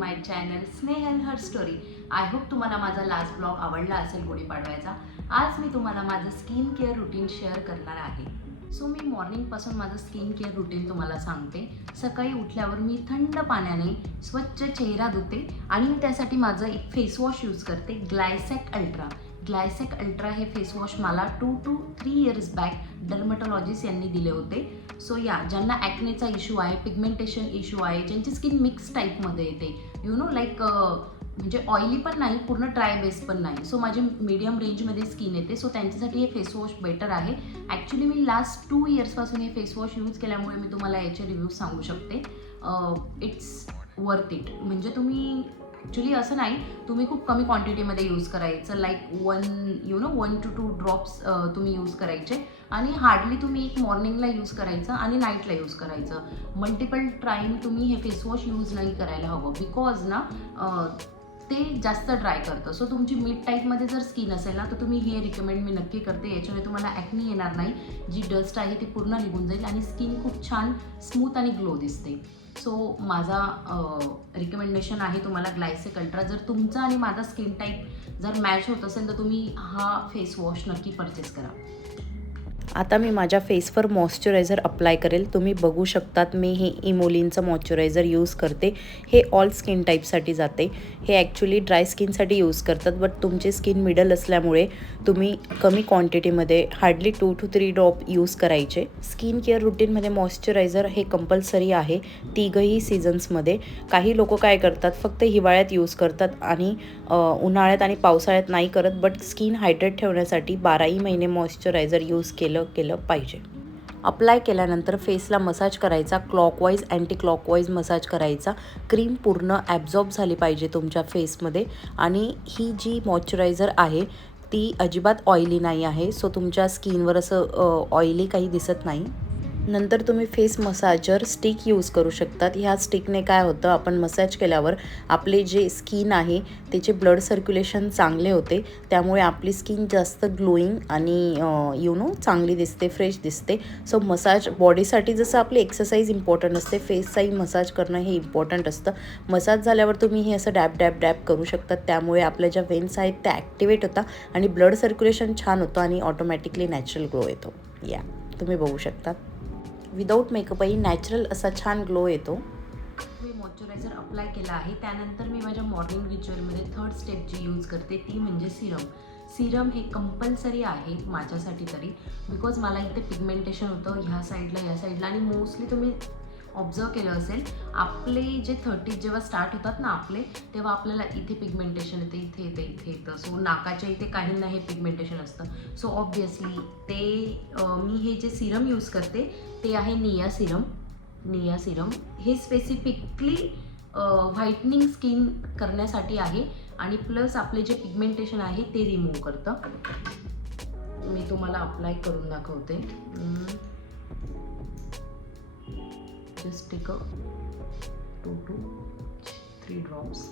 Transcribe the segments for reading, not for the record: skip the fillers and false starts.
My channel Snehal her story. I hope तुम्हाला माझा last blog आवडला असेल गुढीपाडव्याचा. आज मी तुम्हाला माझं स्किन केअर रुटीन शेअर करणार आहे. सो मी मॉर्निंगपासून माझं स्किन केअर रुटीन तुम्हाला सांगते. सकाळी उठल्यावर मी थंड पाण्याने स्वच्छ चेहरा धुते आणि मी त्यासाठी माझं एक फेसवॉश यूज करते, ग्लायसेक अल्ट्रा. ग्लायसेक अल्ट्रा हे फेसवॉश मला 2 to 3 इयर्स बॅक डर्मॅटॉलॉजिस्ट यांनी दिले होते. सो ज्यांना ॲक्नेचा इश्यू आहे, पिगमेंटेशन इश्यू आहे, ज्यांची स्किन मिक्स टाईपमध्ये येते, यू नो लाईक म्हणजे ऑइली पण नाही, पूर्ण ड्राय बेस पण नाही, सो माझी मीडियम रेंजमध्ये स्किन येते, सो त्यांच्यासाठी हे फेसवॉश बेटर आहे. ॲक्च्युली मी लास्ट 2 इयर्सपासून हे फेसवॉश यूज केल्यामुळे मी तुम्हाला याचे रिव्ह्यूज सांगू शकते. It's worth it. म्हणजे तुम्ही ॲक्च्युली असं नाही, तुम्ही खूप कमी क्वांटिटीमध्ये यूज करायचं, लाईक 1 to 2 ड्रॉप्स तुम्ही यूज करायचे आणि हार्डली तुम्ही एक मॉर्निंगला यूज करायचं आणि नाईटला यूज करायचं. मल्टिपल टाईम तुम्ही हे फेसवॉश यूज नाही करायला हवं, बिकॉज ना ते जास्त ड्राय करतं. सो तुमची मिड टाईपमध्ये जर स्किन असेल ना, तर तुम्ही हे रिकमेंड मी नक्की करते. याच्याने तुम्हाला ॲक्नी येणार नाही, जी डस्ट आहे ती पूर्ण निघून जाईल आणि स्किन खूप छान स्मूथ आणि ग्लो दिसते. सो माझा रिकमेंडेशन आहे तुम्हाला ग्लायसेक अल्ट्रा. जर तुमचा आणि माझा स्किन टाईप जर मॅच होत असेल तर तुम्ही हा फेस वॉश नक्की परचेस करा. आता मी माझ्या फेसवर मॉइश्चरायझर अप्लाय करेल. तुम्ही बघू शकतात मी हे इमोलिनचं मॉइश्चरायझर यूज करते. हे ऑल स्किन टाईपसाठी जाते. हे ॲक्च्युली ड्राय स्किनसाठी यूज करतात, बट तुमची स्किन मिडल असल्यामुळे तुम्ही कमी क्वांटिटीमध्ये हार्डली 2 to 3 ड्रॉप यूज करायचे. स्किन केअर रुटीनमध्ये मॉइश्चरायझर हे कंपल्सरी आहे तिघही सीझन्समध्ये. काही लोक काय करतात, फक्त हिवाळ्यात यूज करतात आणि उन्हाळ्यात आणि पावसाळ्यात नाही करत, बट स्किन हायड्रेट ठेवण्यासाठी 12ही महिने मॉइश्चरायझर यूज केलं पाहिजे. अप्लाय केल्यानंतर फेसला मसाज करायचा, क्लॉकवाईज अँटी क्लॉकवाईज मसाज करायचा. क्रीम पूर्ण ॲब्झॉर्ब झाली पाहिजे तुमच्या फेसमध्ये. आणि ही जी मॉइश्चरायझर आहे ती अजिबात ऑइली नाही आहे, सो तुमच्या स्किनवर असं ऑइली काही दिसत नाही. नंतर तुम्ही फेस मसाजर स्टिक यूज करू शकतात. ह्या स्टिकने काय होतं, आपण मसाज केल्यावर आपले जे स्किन आहे त्याचे ब्लड सर्क्युलेशन चांगले होते, त्यामुळे आपली स्किन जास्त ग्लोईंग आणि चांगली दिसते, फ्रेश दिसते. सो मसाज बॉडीसाठी जसं आपली एक्सरसाइज इम्पॉर्टंट असते, फेसचाही मसाज करणं हे इम्पॉर्टंट असतं. मसाज झाल्यावर तुम्ही हे असं डॅब करू शकतात, त्यामुळे आपल्या ज्या वेन्स आहेत त्या ॲक्टिवेट होतात आणि ब्लड सर्क्युलेशन छान होतं आणि ऑटोमॅटिकली नॅचरल ग्लो येतो. तुम्ही बघू शकता विदाऊट मेकअपही नॅचरल असा छान ग्लो येतो. मी मॉइश्चरायझर अप्लाय केला आहे. त्यानंतर मी माझ्या मॉर्निंग रिच्युअलमध्ये थर्ड स्टेप जी यूज करते ती म्हणजे सिरम हे कंपल्सरी आहे माझ्यासाठी तरी, बिकॉज मला इथे पिगमेंटेशन होतं ह्या साईडला आणि मोस्टली तुम्ही ऑब्झर्व केलं असेल, आपले जे 30 जेव्हा स्टार्ट होतात ना आपले, तेव्हा आपल्याला इथे पिगमेंटेशन येते, इथे येतं. सो नाकाच्या इथे काहींना हे पिगमेंटेशन असतं. सो ऑब्वियसली मी हे जे सिरम यूज करते ते आहे निया सिरम. हे स्पेसिफिकली व्हाईटनिंग स्किन करण्यासाठी आहे आणि प्लस आपले जे पिगमेंटेशन आहे ते रिमूव्ह करतं. मी तुम्हाला अप्लाय करून दाखवते. Just take 2 to 3 drops.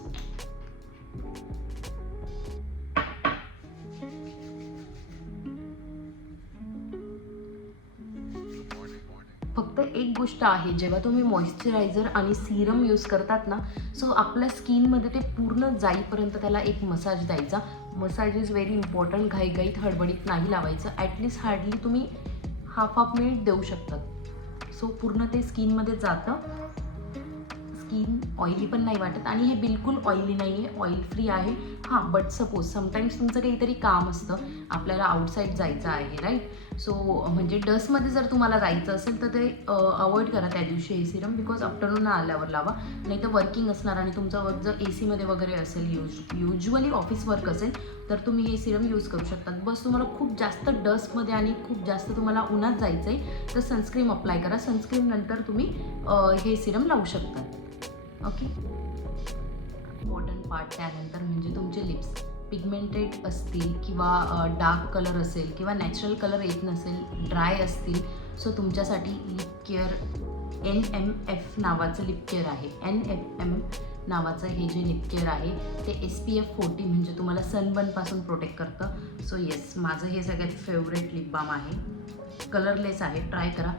फक्त एक गोष्ट आहे, जेव्हा तुम्ही मॉइश्चरायझर आणि सिरम यूज करतात ना, सो आपल्या स्किनमध्ये ते पूर्ण जाईपर्यंत त्याला एक मसाज द्यायचा. Massage is very important. घाईघाईत हडबडीत नाही लावायचं. ॲटलिस्ट हार्डली तुम्ही हाफ मिनिट देऊ शकतात. सो पूर्ण ते स्किनमध्ये जातं. स्किन ऑइली पण नाही वाटत आणि हे बिलकुल ऑइली नाही आहे, ऑइल फ्री आहे. बट सपोज समटाईम्स तुमचं काहीतरी काम असतं, आपल्याला आउटसाईड जायचं आहे, राईट. सो म्हणजे डस्टमध्ये जर तुम्हाला जायचं असेल तर ते अवॉइड करा त्या दिवशी हे सिरम, बिकॉज आफ्टरनून आल्यावर लावा. नाही तर वर्किंग असणार आणि तुमचा वर्क जर AC मध्ये वगैरे असेल, युज्युअली ऑफिस वर्क असेल, तर तुम्ही हे सिरम यूज करू शकतात. बस तुम्हाला खूप जास्त डस्टमध्ये आणि खूप जास्त तुम्हाला उन्हात जायचं आहे तर सनस्क्रीम अप्लाय करा. सनस्क्रीम नंतर तुम्ही हे सिरम लावू शकतात. ओके. इम्पॉर्टंट पार्ट त्यानंतर म्हणजे तुमचे लिप्स पिगमेंटेड असतील किंवा डार्क कलर असेल किंवा नॅचरल कलर येत नसेल, ड्राय असतील, सो तुमच्यासाठी लिप केअर NMF नावाचं लिप केअर आहे. NMF नावाचं हे जे लिप केअर आहे ते SPF 40 म्हणजे तुम्हाला सनबर्नपासून प्रोटेक्ट करतं. सो येस, माझं हे सगळ्यात फेवरेट लिप बाम आहे. कलरलेस आहे, ट्राय करा.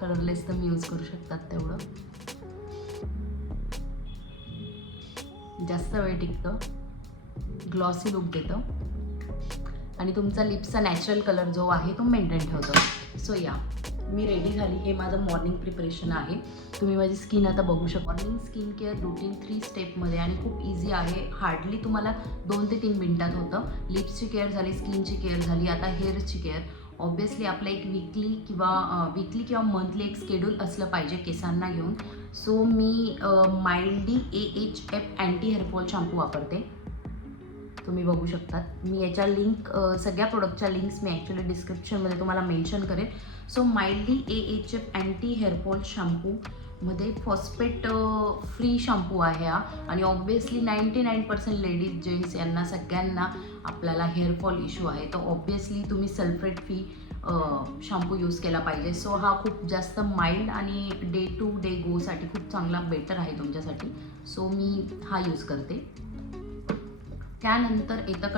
कलरलेस तर मी यूज करू शकतात तेवढं. जास्त वेळ टिकतं, ग्लॉसी लुक देतं आणि तुमचा लिप्सचा नॅचरल कलर जो आहे तो मेंटेन ठेवतो. सो या, मी रेडी झाली. हे माझं मॉर्निंग प्रिपरेशन आहे. तुम्ही माझी स्किन आता बघू शकता. मॉर्निंग स्किन केअर रुटीन 3 स्टेपमध्ये आणि खूप इझी आहे. हार्डली तुम्हाला 2 ते 3 मिनटात होतं. लिप्सची केअर झाली, स्किनची केअर झाली, आता हेअरची केअर. ऑब्वियसली आपलं एक वीकली किंवा मंथली एक शेड्यूल असलं पाहिजे केसांना घेऊन. सो मी माइल्डी AHF अँटी हेअरफॉल शॅम्पू वापरते. तुम्ही बघू शकतात. मी याच्या लिंक सगळ्या प्रोडक्टच्या लिंक्स मी ॲक्च्युली डिस्क्रिप्शनमध्ये तुम्हाला मेन्शन करेन. So Mildy AHF anti hairfall शॅम्पूमध्ये फॉस्फेट फ्री शॅम्पू आहे हा. आणि ऑब्वियसली 99% लेडीज जेंट्स यांना सगळ्यांना आपल्याला हेअरफॉल इश्यू आहे. तर ऑब्वियसली तुम्ही सल्फेट फ्री शॅम्पू यूज केला पाहिजे. सो हा खूप जास्त माइल्ड आणि डे टू डे गोसाठी खूप चांगला बेटर आहे तुमच्यासाठी. सो मी हा यूज करते. त्यानंतर येतं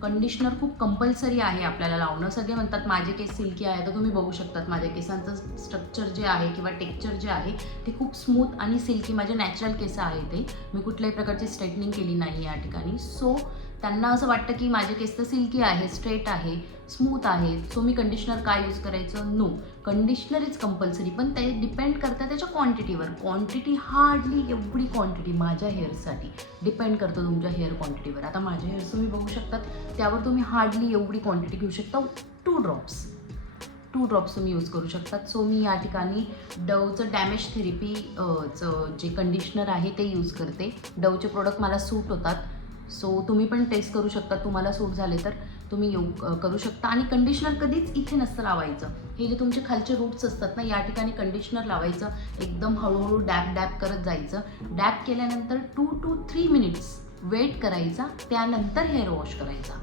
कंडिशनर खूप कंपल्सरी आहे आपल्याला लावणं. सगळे म्हणतात माझे केस सिल्की आहे, तर तुम्ही बघू शकतात माझ्या केसांचं स्ट्रक्चर जे आहे किंवा टेक्स्चर जे आहे ते खूप स्मूथ आणि सिल्की. माझे नॅचरल केस आहे ते. मी कुठल्याही प्रकारची स्ट्रेटनिंग केली नाही या ठिकाणी. सो त्यांना असं वाटतं की माझे केस तर सिल्की आहे, स्ट्रेट आहे, स्मूथ आहे. सो मी कंडिशनर काय यूज करायचं? No, conditioner is compulsory. पण ते डिपेंड करतं त्याच्या क्वांटिटीवर. क्वांटिटी हार्डली एवढी क्वांटिटी माझ्या हेअर्ससाठी डिपेंड करतं तुमच्या हेअर क्वांटिटीवर. आता माझ्या हेअर्स तुम्ही बघू शकतात, त्यावर तुम्ही हार्डली एवढी क्वांटिटी घेऊ शकता. 2 ड्रॉप्स तुम्ही यूज करू शकतात. सो मी या ठिकाणी डवचं डॅमेज थेरपीचं जे कंडिशनर आहे ते यूज करते. डवचे प्रोडक्ट मला सूट होतात. सो तुम्ही पण टेस्ट करू शकता. तुम्हाला सूट झाले तर तुम्ही करू शकता. आणि कंडिशनर कधीच इथे नसतं लावायचं. हे जे तुमचे खालचे रूट्स असतात ना, या ठिकाणी कंडिशनर लावायचं. एकदम हळूहळू डॅप करत जायचं. डॅप केल्यानंतर 2 to 3 मिनिट्स वेट करायचा, त्यानंतर हेअर वॉश करायचा.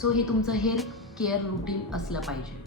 सो हे तुमचं हेअर केअर रुटीन असलं पाहिजे.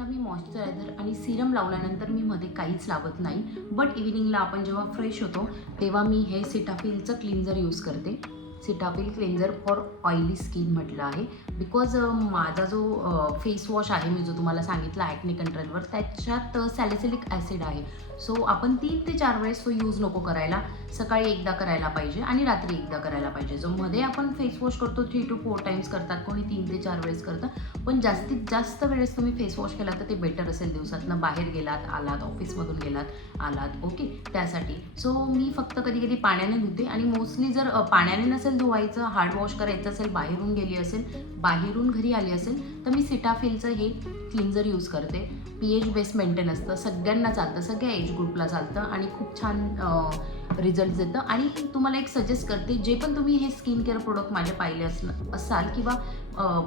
मी मॉइश्चरायझर आणि सिरम लावल्यानंतर मी मध्ये काहीच लावत नाही. बट इव्हिनिंगला आपण जेव्हा फ्रेश होतो तेव्हा मी हे सिटाफिलचं क्लिन्झर यूज करते. Cetaphil cleanser for oily skin म्हटलं आहे. बिकॉज माझा जो फेस वॉश आहे, मी जो तुम्हाला सांगितला ॲक्ने कंट्रोलवर, त्याच्यात सॅलिसिलिक ॲसिड आहे. सो आपण 3 ते 4 वेळेस तो यूज नको करायला. सकाळी एकदा करायला पाहिजे आणि रात्री एकदा करायला पाहिजे. जो मध्ये आपण फेस वॉश करतो 3 to 4 टाइम्स करतात, कोणी 3 ते 4 वेळेस करतं. पण जास्तीत जास्त वेळेस तुम्ही फेस वॉश केला तर ते बेटर असेल. दिवसातनं बाहेर गेलात, आलात, ऑफिसमधून गेलात, आलात, ओके, त्यासाठी. सो मी फक्त कधी कधी पाण्याने धुते. आणि मोस्टली जर पाण्याने नसेल धुवायचं, हार्ड वॉश करायचं असेल, बाहेरून गेली असेल, बाहेरून घरी आली असेल, तर मी सिटाफिलचं हे क्लिन्झर यूज करते. pH बेस मेंटेन असतं, सगळ्यांना चालतं, सगळ्या एज ग्रुपला चालतं आणि खूप छान रिझल्ट देतं. आणि तुम्हाला एक सजेस्ट करते, जे पण तुम्ही हे स्किन केअर प्रोडक्ट माझे पाहिले असाल किंवा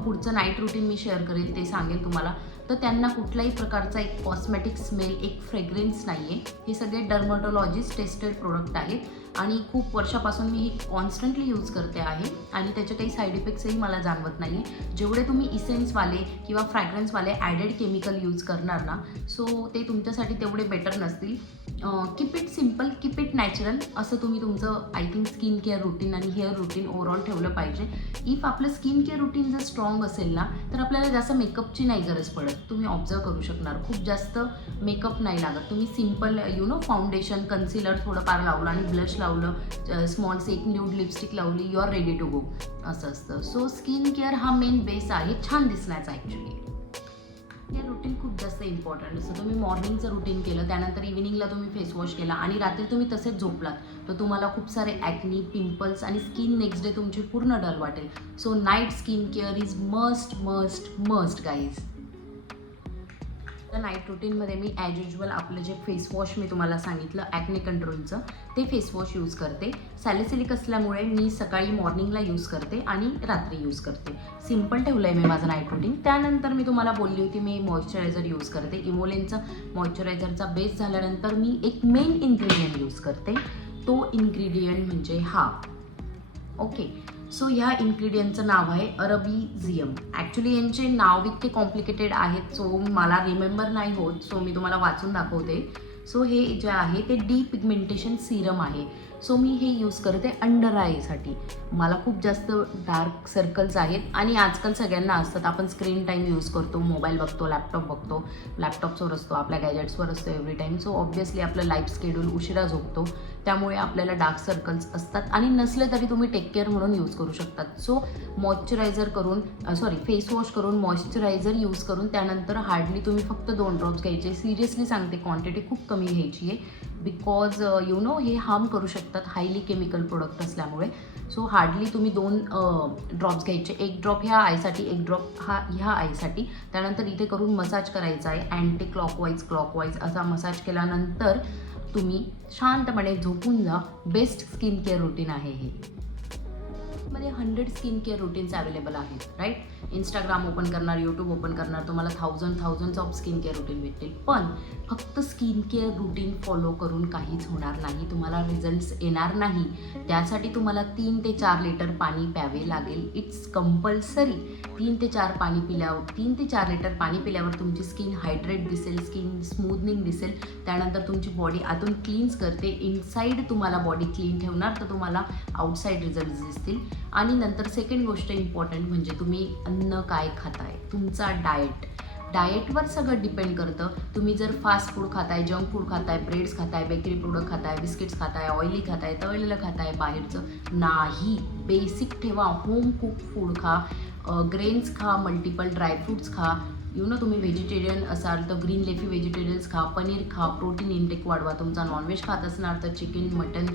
पुढचं नाईट रुटीन मी शेअर करेल ते सांगेल तुम्हाला, तर त्यांना कुठल्याही प्रकारचा एक कॉस्मेटिक स्मेल, एक फ्रेग्रन्स नाही आहे. हे सगळे डर्मॅटॉलॉजिस्ट टेस्टेड प्रोडक्ट आहेत आणि खूप वर्षापासून मी हे कॉन्स्टंटली यूज करते आहे आणि त्याचे काही साईड इफेक्ट्सही मला जाणवत नाही आहे. जेवढे तुम्ही इसेन्सवाले किंवा फ्रॅग्रन्सवाले ॲडेड केमिकल यूज करणार ना, सो ते तुमच्यासाठी तेवढे बेटर नसतील. Keep it simple, keep it natural असं तुम्ही तुमचं I think skin care routine आणि हेअर रुटीन ओव्हरऑल ठेवलं पाहिजे. इफ आपलं स्किन केअर रुटीन जर स्ट्रॉंग असेल ना, तर आपल्याला जास्त मेकअपची नाही गरज पडत. तुम्ही ऑब्झर्व करू शकणार, खूप जास्त मेकअप नाही लागत. तुम्ही सिम्पल फाउंडेशन, कन्सिलर थोडंफार लावलं आणि ब्लश लावलं, स्मॉल एक न्यूड लिपस्टिक लावली, you are ready to go, असं असतं. सो स्किन केअर हा मेन बेस आहे छान दिसण्याचा. ॲक्च्युली हे रुटीन खूप जास्त इम्पॉर्टंट असतं. तुम्ही मॉर्निंगचं रुटीन केलं, त्यानंतर इव्हिनिंगला तुम्ही फेस वॉश केला आणि रात्री तुम्ही तसेच झोपलात, तर तुम्हाला खूप सारे ॲक्नी, पिंपल्स आणि स्किन नेक्स्ट डे तुमची पूर्ण डल वाटेल. So night skin care is must guys. तर नाईट रुटीनमध्ये मी ॲज युजल आपलं जे फेस वॉश मी तुम्हाला सांगितलं ॲक्ने कंट्रोलचं, ते फेस वॉश यूज करते. सॅलिसिलिक असल्यामुळे मी सकाळी मॉर्निंगला यूज करते आणि रात्री यूज करते. सिम्पल ठेवलं आहे मी माझं नाईट रुटीन. त्यानंतर मी तुम्हाला बोलली होती मी मॉइश्चरायझर यूज करते. इमोलेनचं मॉइश्चरायझरचा बेस झाल्यानंतर मी एक मेन इन्ग्रेडियंट यूज करते. तो इन्ग्रेडियंट म्हणजे हा, ओके. सो ह्या इन्ग्रेडियंटचं नाव आहे अरबिझियम. ॲक्च्युली यांचे नाव इतके कॉम्प्लिकेटेड आहेत, सो मला रिमेंबर नाही होत. सो मी तुम्हाला वाचून दाखवते. सो हे जे आहे ते डिपिगमेंटेशन सिरम आहे. सो मी हे यूज करते अंडर आयसाठी. मला खूप जास्त डार्क सर्कल्स आहेत आणि आजकाल सगळ्यांना असतात. आपण स्क्रीन टाईम यूज करतो, मोबाईल बघतो, लॅपटॉप बघतो, लॅपटॉप्सवर असतो, आपल्या गॅजेट्सवर असतो एव्हरी टाईम. सो ऑब्व्हियसली आपलं लाईफ शेड्यूल उशिरा झोपतो, त्यामुळे आपल्याला डार्क सर्कल्स असतात आणि नसले तरी तुम्ही टेक केअर म्हणून यूज करू शकतात. सो मॉइश्चरायझर करून फेस वॉश करून मॉइश्चरायझर यूज करून त्यानंतर हार्डली तुम्ही फक्त 2 ड्रॉप्स घ्यायचे. सिरियसली सांगते, क्वांटिटी खूप कमी घ्यायची आहे बिकॉज हे हार्म करू शकतात हायली केमिकल प्रोडक्ट असल्यामुळे. सो हार्डली तुम्ही 2 ड्रॉप्स घ्यायचे, 1 ड्रॉप ह्या आयसाठी, 1 ड्रॉप ह्या आयसाठी. त्यानंतर इथे करून मसाज करायचा आहे, अँटी क्लॉकवाईज असा मसाज केल्यानंतर तुम्ही शांतपणे झोपून जा. बेस्ट स्किन केअर रुटीन आहे हे. मध्ये 100 स्किन केअर रुटीन्स अवेलेबल आहेत, राईट. इंस्टाग्राम ओपन करणार, यूट्यूब ओपन करणार, तुम्हाला thousands of skin care routine भेटतील. पण फक्त स्किन केअर रुटीन फॉलो करून काहीच होणार नाही, तुम्हाला रिझल्ट्स येणार नाही. त्यासाठी तुम्हाला 3 ते 4 लिटर पाणी प्यावे लागेल. It's compulsory. 3 ते 4 लिटर पाणी पिल्यावर तुमची स्किन हायड्रेट दिसेल, स्किन स्मूथनिंग दिसेल. त्यानंतर तुमची बॉडी आतून क्लीन्स करते, इनसाईड तुम्हाला बॉडी क्लीन ठेवणार, तर तुम्हाला आउटसाईड रिझल्ट्स दिसतील. आणि नंतर सेकंड गोष्ट इम्पॉर्टंट म्हणजे तुम्ही अन्न काय खाताय, तुमचा डाएटवर सगळं डिपेंड करतं. तुम्ही जर फास्ट फूड खाताय, जंक फूड खाताय, ब्रेड्स खाताय, बेकरी प्रोडक्ट खाताय, बिस्किट्स खाताय, ऑइली खाताय, तळलेलं खाताय, बाहेरचं नाही. बेसिक ठेवा. होम कुक फूड खा, ग्रेन्स खा, मल्टिपल ड्रायफ्रूट्स खा. तुम्ही व्हेजिटेरियन असाल तर ग्रीन लेफी व्हेजिटेबल्स खा, पनीर खा, प्रोटीन इंटेक वाढवा. तुमचा नॉनव्हेज खात असणार तर चिकन, मटन,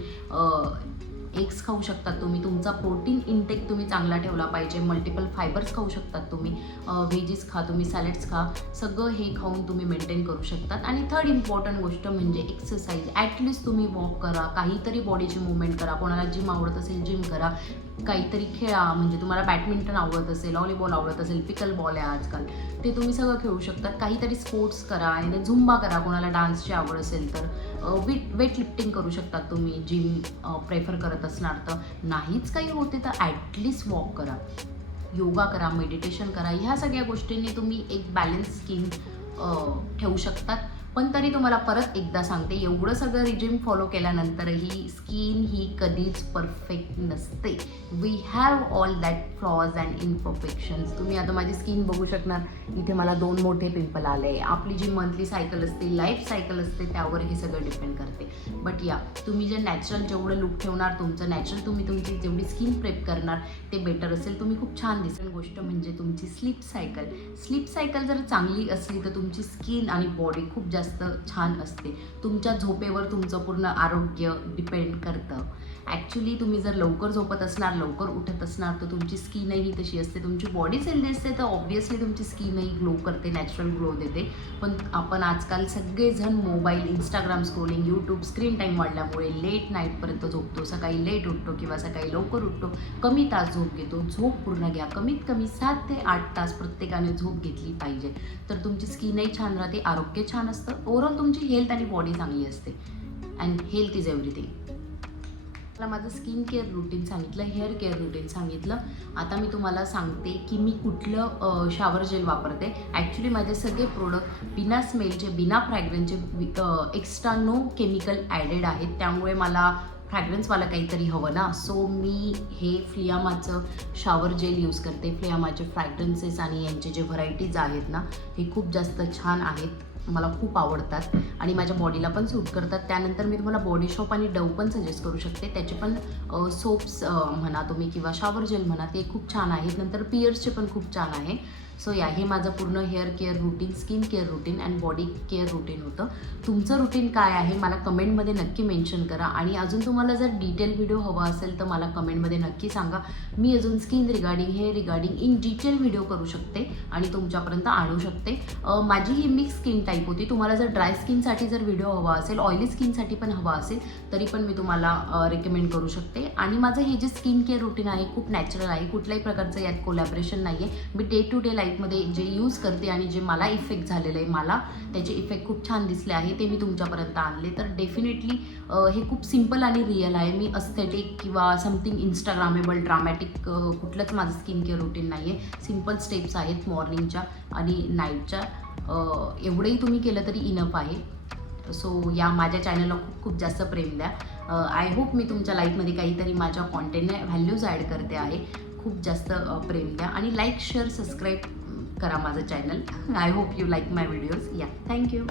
एग्स खाऊ शकतात तुम्ही. तुमचा प्रोटीन इंटेक तुम्ही चांगला ठेवला पाहिजे. मल्टिपल फायबर्स खाऊ शकतात तुम्ही, व्हेजीस खा, तुम्ही सॅलड्स खा. सगळं हे खाऊन तुम्ही मेंटेन करू शकतात. आणि थर्ड इम्पॉर्टंट गोष्ट म्हणजे एक्सरसाइज. ॲटलिस्ट तुम्ही वॉक करा, काहीतरी बॉडीची मूवमेंट करा. कोणाला जिम आवडत असेल जिम करा, काहीतरी खेळा. म्हणजे तुम्हाला बॅडमिंटन आवडत असेल, व्हॉलीबॉल आवडत असेल, पिकल बॉल आहे आजकाल, ते तुम्ही सगळं खेळू शकतात. काहीतरी स्पोर्ट्स करा आणि झुंबा करा. कोणाला डान्सची आवड असेल तर वेट लिफ्टिंग करू शकतात तुम्ही, जिम प्रेफर करत असणार तर. नाहीच काही होते तर ॲटलिस्ट वॉक करा, योगा करा, मेडिटेशन करा. ह्या सगळ्या गोष्टींनी तुम्ही एक बॅलन्स स्किन ठेवू शकतात. पण तरी तुम्हाला परत एकदा सांगते, एवढं सगळं रिजिम फॉलो केल्यानंतरही स्किन ही कधीच परफेक्ट नसते. We have all that flaws and imperfections. तुम्ही आता माझी स्किन बघू शकणार, इथे मला 2 मोठे पिंपल आले. आपली जी मंथली सायकल असते, लाईफ सायकल असते, त्यावर हे सगळं डिपेंड करते. बट तुम्ही जे नॅचरल जेवढं लुक ठेवणार, तुमचं नॅचरल तुम्ही तुमची जेवढी स्किन प्रेप करणार ते बेटर असेल, तुम्ही खूप छान दिसेल. गोष्ट म्हणजे तुमची स्लीप सायकल जर चांगली असली तर तुमची स्किन आणि बॉडी खूप जास्त छान असते. तुमच्या झोपेवर तुमचं पूर्ण आरोग्य डिपेंड करतं. ॲक्च्युली तुम्ही जर लवकर झोपत असणार, लवकर उठत असणार तर तुमची स्किनही तशी असते. तुमची बॉडी हेल्दी असते तर ऑब्व्हियसली तुमची स्किनही ग्लो करते, नॅचरल ग्लो देते. पण आपण आजकाल सगळेजण mobile, Instagram scrolling, YouTube, screen time वाढल्यामुळे लेट नाईटपर्यंत झोपतो, सकाळी लेट उठतो किंवा सकाळी लवकर उठतो, कमी तास झोप घेतो. झोप पूर्ण घ्या. कमीत कमी 7 ते 8 तास प्रत्येकाने झोप घेतली पाहिजे. तर तुमची स्किनही छान राहते, आरोग्य छान असतं, ओव्हरऑल तुमची हेल्थ आणि बॉडी चांगली असते. And health is everything. मला माझं स्किन केअर रुटीन सांगितलं, हेअर केअर रुटीन सांगितलं. आता मी तुम्हाला सांगते की मी कुठलं शॉवर जेल वापरते. ॲक्च्युली माझे सगळे प्रोडक्ट बिना स्मेलचे, बिना फ्रॅग्रन्सचे, एक्स्ट्रा नो केमिकल ॲडेड आहेत. त्यामुळे मला फ्रॅग्रन्सवालं काहीतरी हवं ना. सो मी हे फ्लियामाचं शॉवर जेल यूज करते. फ्लियामाचे फ्रॅग्रन्सेस आणि यांचे जे व्हरायटीज आहेत ना, हे खूप जास्त छान आहेत, मला खूप आवडतात आणि माझ्या बॉडीला पण सूट करतात. त्यानंतर मी तुम्हाला बॉडी शॉप आणि डव पण सजेस्ट करू शकते. त्याचे पण सोप्स म्हणा तुम्ही किंवा शॉवर जेल म्हणा, ते खूप छान आहेत. नंतर पियर्सचे पण खूप छान आहे. सो हे माझं पूर्ण hair care routine, skin care routine and body care routine होतं. तुमचं रुटीन काय आहे मला कमेंटमध्ये नक्की मेन्शन करा. आणि अजून तुम्हाला जर डिटेल व्हिडिओ हवा असेल तर मला कमेंटमध्ये नक्की सांगा. मी अजून skin regarding, hair regarding in detail video करू शकते आणि तुमच्यापर्यंत आणू शकते. माझी ही मिक्स स्किन टाईप होती. तुम्हाला जर ड्राय स्किनसाठी जर व्हिडिओ हवा असेल, ऑइली स्किनसाठी पण हवा असेल तरी पण मी तुम्हाला रेकमेंड करू शकते. आणि माझं हे जे स्किन केअर रुटीन आहे खूप नॅचरल आहे, कुठल्याही प्रकारचं यात कोलॅबरेशन नाही आहे. मी डे टू डे लाईफमध्ये जे यूज करते आणि जे मला इफेक्ट झालेलं आहे, मला त्याचे इफेक्ट खूप छान दिसले आहे, ते मी तुमच्यापर्यंत आणले. तर डेफिनेटली हे खूप सिम्पल आणि रिअल आहे. मी अस्थेटिक किंवा समथिंग इंस्टाग्रामेबल, ड्रामॅटिक कुठलंच माझं स्किन केअर रुटीन नाही आहे. सिम्पल स्टेप्स आहेत मॉर्निंगच्या आणि नाईटच्या. एवढंही तुम्ही केलं तरी इनफ आहे. सो या माझ्या चॅनलला खूप खूप जास्त प्रेम द्या. आय होप मी तुमच्या लाईफमध्ये काहीतरी माझ्या कॉन्टेंटने व्हॅल्यूज ॲड करते आहे. खूप जास्त प्रेम द्या आणि लाईक शेअर सबस्क्राईब करा माझं channel. I hope you like my videos. या थँक्यू.